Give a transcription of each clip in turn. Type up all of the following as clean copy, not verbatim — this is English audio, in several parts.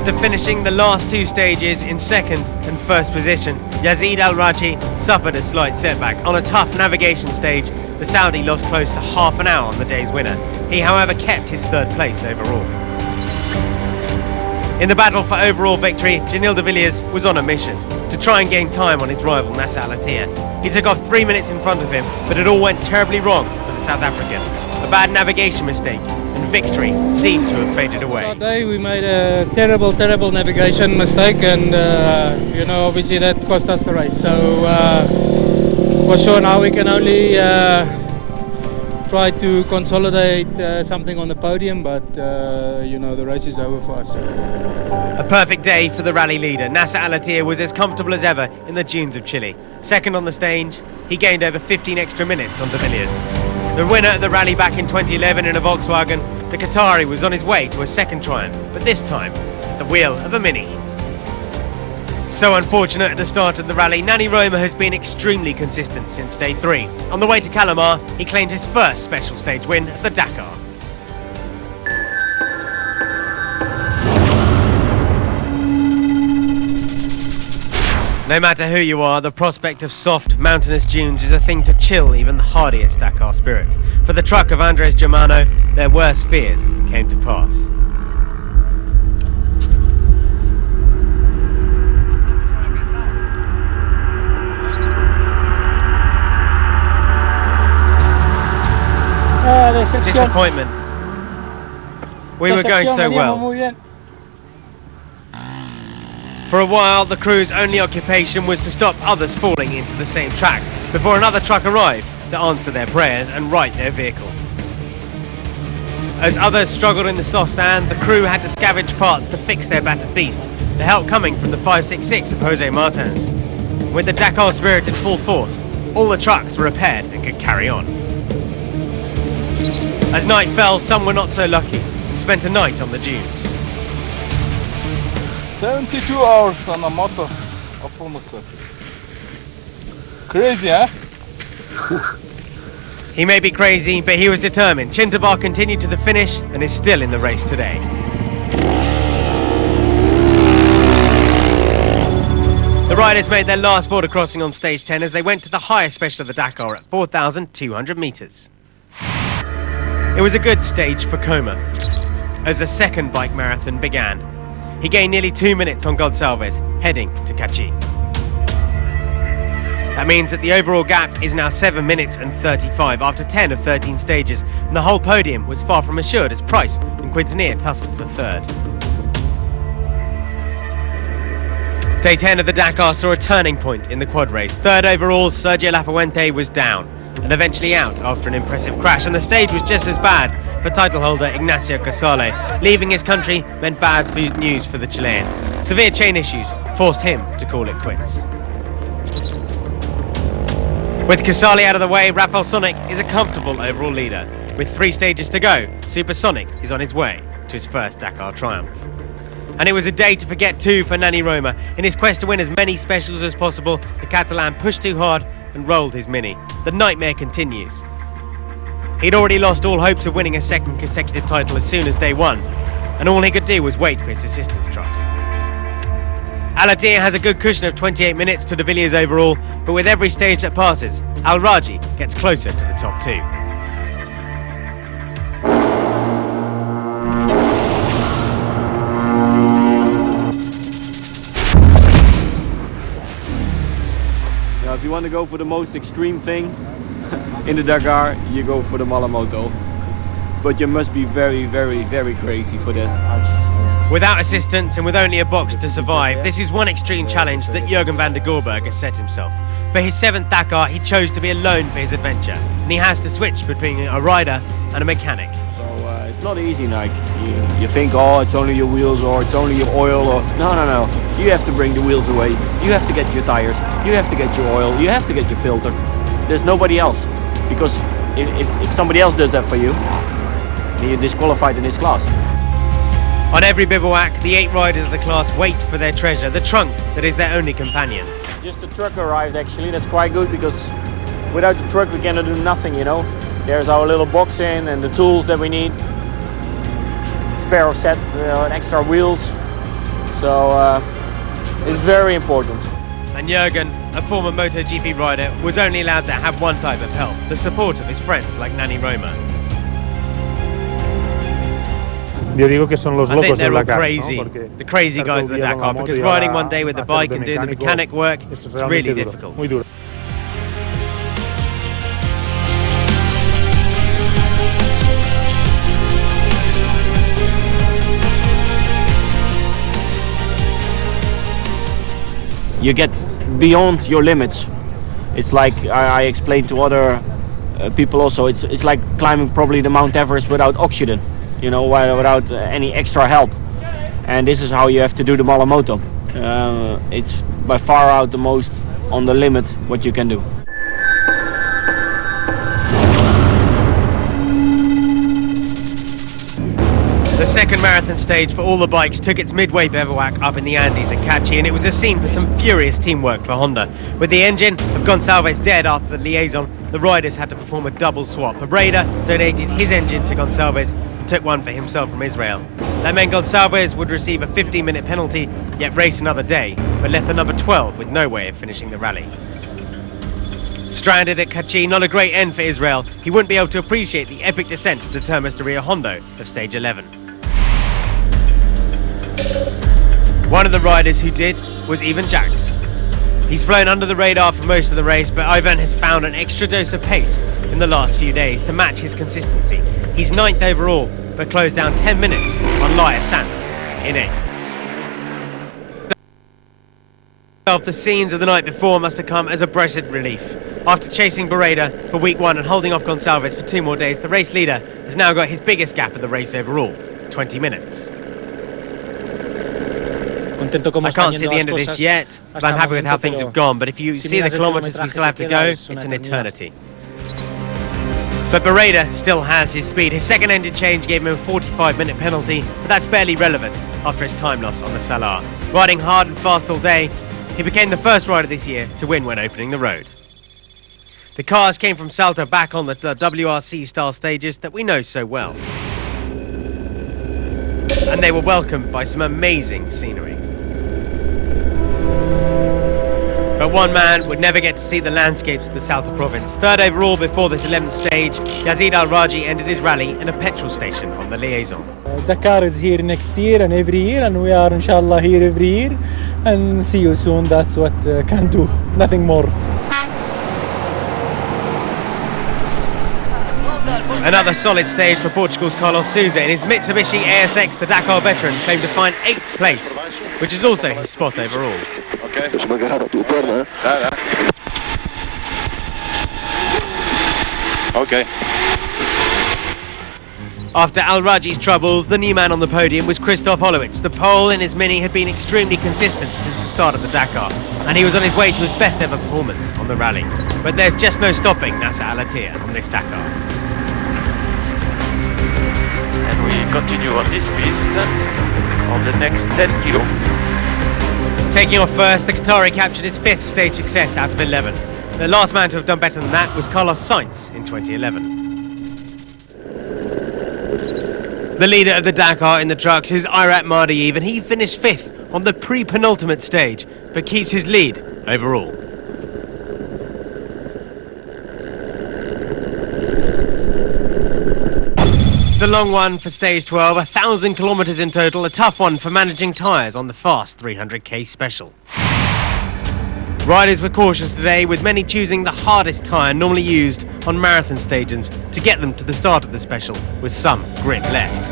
After finishing the last two stages in second and first position, Yazid Al-Raji suffered a slight setback. On a tough navigation stage, the Saudi lost close to half an hour on the day's winner. He, however, kept his third place overall. In the battle for overall victory, Janil de Villiers was on a mission to try and gain time on his rival Nasser Al-Attiyah. He took off 3 minutes in front of him, but it all went terribly wrong for the South African. A bad navigation mistake, and victory seemed to have faded away. That day we made a terrible navigation mistake, and obviously that cost us the race. So for sure now we can only try to consolidate something on the podium, but the race is over for us. A perfect day for the rally leader. Nasser Al-Attiyah was as comfortable as ever in the dunes of Chile. Second on the stage, he gained over 15 extra minutes on de Villiers. The winner of the rally back in 2011 in a Volkswagen, the Qatari was on his way to a second triumph, but this time at the wheel of a Mini. So unfortunate at the start of the rally, Nani Roma has been extremely consistent since day 3. On the way to Kalmar, he claimed his first special stage win at the Dakar. No matter who you are, the prospect of soft, mountainous dunes is a thing to chill even the hardiest Dakar spirit. For the truck of Andres Germano, their worst fears came to pass. Disappointment. We were going so well. For a while, the crew's only occupation was to stop others falling into the same track before another truck arrived to answer their prayers and right their vehicle. As others struggled in the soft sand, the crew had to scavenge parts to fix their battered beast, the help coming from the 566 of Jose Martins. With the Dakar spirit in full force, all the trucks were repaired and could carry on. As night fell, some were not so lucky and spent a night on the dunes. 72 hours on a motor. Crazy, huh? He may be crazy, but he was determined. Chintabar continued to the finish and is still in the race today. The riders made their last border crossing on stage 10 as they went to the highest special of the Dakar at 4,200 metres. It was a good stage for Coma as a second bike marathon began. He gained nearly 2 minutes on Gonçalves, heading to Kachi. That means that the overall gap is now 7 minutes and 35 after 10 of 13 stages, and the whole podium was far from assured as Price and Quintanilla tussled for third. Day 10 of the Dakar saw a turning point in the quad race. Third overall, Sergio Lafuente was down and eventually out after an impressive crash, and the stage was just as bad for title holder Ignacio Casale. Leaving his country meant bad news for the Chilean. Severe chain issues forced him to call it quits. With Casale out of the way, Rafael Sonic is a comfortable overall leader. With 3 stages to go, Supersonic is on his way to his first Dakar triumph. And it was a day to forget too for Nani Roma. In his quest to win as many specials as possible, the Catalan pushed too hard and rolled his Mini. The nightmare continues. He'd already lost all hopes of winning a second consecutive title as soon as day 1, and all he could do was wait for his assistance truck. Al-Attiyah has a good cushion of 28 minutes to de Villiers overall, but with every stage that passes, Al-Raji gets closer to the top 2. If you want to go for the most extreme thing in the Dakar, you go for the Malamoto. But you must be very crazy for that. Without assistance and with only a box to survive, this is one extreme challenge that Jurgen van der Gorberg has set himself. For his 7th Dakar, he chose to be alone for his adventure, and he has to switch between a rider and a mechanic. So it's not easy, like you think, oh, it's only your wheels or it's only your oil, or no. You have to bring the wheels away. You have to get your tires. You have to get your oil. You have to get your filter. There's nobody else, because if somebody else does that for you, you're disqualified in this class. On every bivouac, the 8 riders of the class wait for their treasure, the trunk that is their only companion. Just the truck arrived actually, that's quite good, because without the truck we cannot do nothing, you know. There's our little box in and the tools that we need. Spare set, extra wheels. So it's very important. And Jürgen, a former MotoGP rider, was only allowed to have one type of help, the support of his friends like Nani Roma. Yo digo que son los I think locos they're del all Dakar, crazy, ¿no? Porque the crazy estar guys todo of el the día con la Dakar, moto because y riding ahora one day with the hacer bike de and doing the mecánico mechanic work, es it's really realmente duro, difficult. muy duro. You get beyond your limits. It's like I explained to other people also. It's like climbing probably the Mount Everest without oxygen, you know, without any extra help. And this is how you have to do the Malamoto. It's by far out the most on the limit what you can do. The second marathon stage for all the bikes took its midway bivouac up in the Andes at Cachi, and it was a scene for some furious teamwork for Honda. With the engine of Gonçalves dead after the liaison, the riders had to perform a double swap. Barreda donated his engine to Gonçalves and took one for himself from Israel. That meant Gonçalves would receive a 15-minute penalty, yet race another day, but left the number 12 with no way of finishing the rally. Stranded at Cachi, not a great end for Israel. He wouldn't be able to appreciate the epic descent of the Termas de Rio Hondo of stage 11. One of the riders who did was Ivan Jax. He's flown under the radar for most of the race, but Ivan has found an extra dose of pace in the last few days to match his consistency. He's 9th overall, but closed down 10 minutes on Laia Sanz in 8th. The scenes of the night before must have come as a blessed relief. After chasing Barreda for week 1 and holding off Gonçalves for 2 more days, the race leader has now got his biggest gap of the race overall, 20 minutes. I can't see the end of this yet, but I'm happy with how things have gone. But if you see the kilometres we still have to go, it's an eternity. But Barreda still has his speed. His second engine change gave him a 45-minute penalty, but that's barely relevant after his time loss on the Salar. Riding hard and fast all day, he became the first rider this year to win when opening the road. The cars came from Salto back on the WRC-style stages that we know so well. And they were welcomed by some amazing scenery. But one man would never get to see the landscapes of the Salto province. 3rd overall before this 11th stage, Yazid Al-Raji ended his rally in a petrol station on the liaison. Dakar is here next year and every year, and we are inshallah here every year, and see you soon. That's what can do, nothing more. Another solid stage for Portugal's Carlos Sousa. In his Mitsubishi ASX, the Dakar veteran claimed to find 8th place, which is also his spot overall. Okay. After Al-Raji's troubles, the new man on the podium was Christoph Holowicz. The Pole in his Mini had been extremely consistent since the start of the Dakar, and he was on his way to his best ever performance on the rally. But there's just no stopping Nasser Al-Attiyah on this Dakar. And we continue on this piste on the next 10 kilos. Taking off first, the Qatari captured his 5th stage success out of 11. The last man to have done better than that was Carlos Sainz in 2011. The leader of the Dakar in the trucks is Irat Mardiyev, and he finished 5th on the pre-penultimate stage, but keeps his lead overall. It's a long one for stage 12, 1,000 kilometres in total, a tough one for managing tyres on the fast 300k special. Riders were cautious today, with many choosing the hardest tyre normally used on marathon stations to get them to the start of the special with some grip left.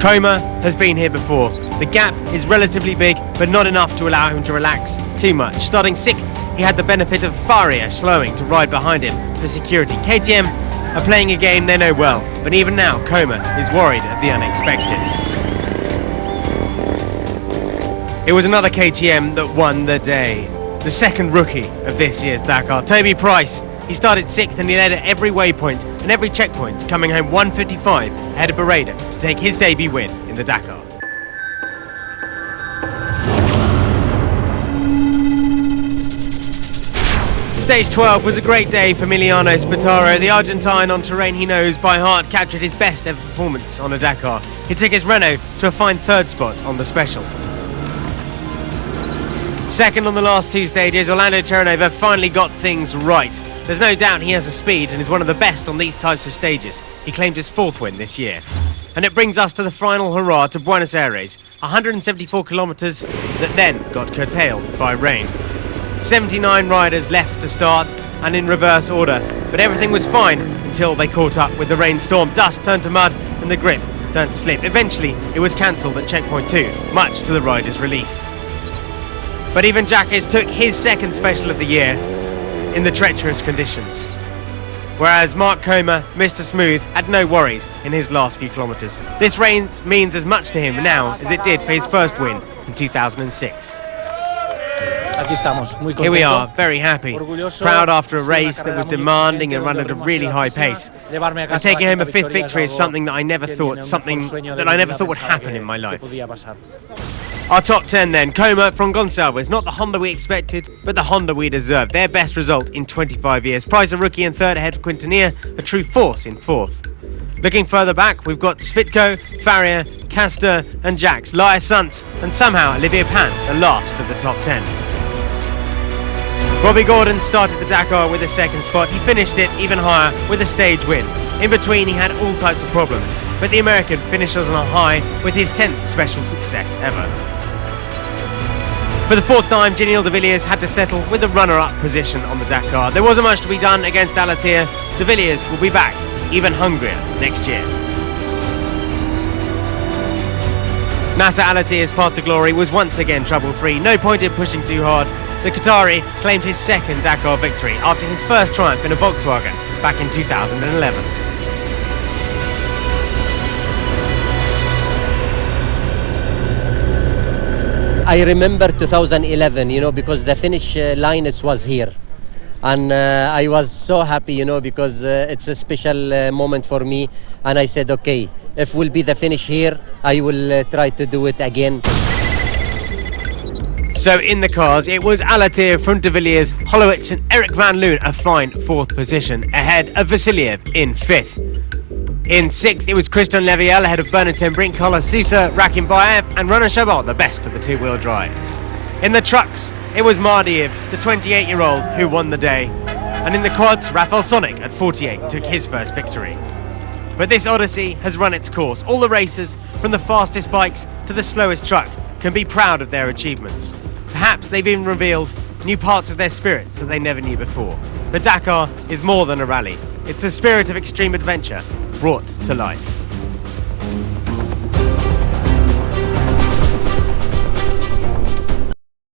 Coma has been here before. The gap is relatively big, but not enough to allow him to relax too much. Starting 6th, he had the benefit of Faria slowing to ride behind him for security. KTM are playing a game they know well, but even now Coma is worried at the unexpected. It was another KTM that won the day. The second rookie of this year's Dakar, Toby Price. He started 6th and he led at every waypoint and every checkpoint, coming home 1:55 ahead of Barreda to take his debut win in the Dakar. Stage 12 was a great day for Emiliano Spataro. The Argentine on terrain he knows by heart captured his best ever performance on a Dakar. He took his Renault to a fine third spot on the special. Second on the last two stages, Orlando Terranova finally got things right. There's no doubt he has a speed and is one of the best on these types of stages. He claimed his fourth win this year. And it brings us to the final hurrah to Buenos Aires, 174 kilometres that then got curtailed by rain. 79 riders left to start and in reverse order, but everything was fine until they caught up with the rainstorm. Dust turned to mud and the grip turned to slip. Eventually, it was cancelled at checkpoint 2, much to the riders' relief. But even Jacques took his second special of the year in the treacherous conditions. Whereas Mark Coma, Mr. Smooth, had no worries in his last few kilometres. This rain means as much to him now as it did for his first win in 2006. Here we are, very happy, proud after a race that was demanding and run at a really high pace. And taking home a fifth victory is something that I never thought would happen in my life. Our top 10 then. Coma from Gonçalves, not the Honda we expected, but the Honda we deserved. Their best result in 25 years. Prize a rookie in third ahead of Quintanilla, a true force in fourth. Looking further back, we've got Svitko, Faria, Castor and Jacques, Laia Sant, and somehow Olivier Pan, the last of the top 10. Robbie Gordon started the Dakar with a second spot. He finished it even higher with a stage win. In between, he had all types of problems, but the American finishes on a high with his 10th special success ever. For the fourth time, Giniel de Villiers had to settle with the runner-up position on the Dakar. There wasn't much to be done against Alatir. De Villiers will be back, even hungrier, next year. Nasser Alatir's path to glory was once again trouble-free. No point in pushing too hard. The Qatari claimed his second Dakar victory after his first triumph in a Volkswagen back in 2011. I remember 2011, because the finish line was here. And I was so happy, because it's a special moment for me. And I said, okay, if will be the finish here, I will try to do it again. So in the cars, it was Alatir from de Villiers, Holowitz and Eric Van Loon a fine fourth position, ahead of Vasiliev in fifth. In sixth, it was Christian Leviel ahead of Bernard Brink, Carlos Sousa, Rakim Baev and Ronan Chabot, the best of the two-wheel drives. In the trucks, it was Mardiev, the 28-year-old, who won the day. And in the quads, Rafael Sonic at 48 took his first victory. But this odyssey has run its course. All the racers, from the fastest bikes to the slowest truck, can be proud of their achievements. Perhaps they've even revealed new parts of their spirits that they never knew before. The Dakar is more than a rally. It's a spirit of extreme adventure brought to life.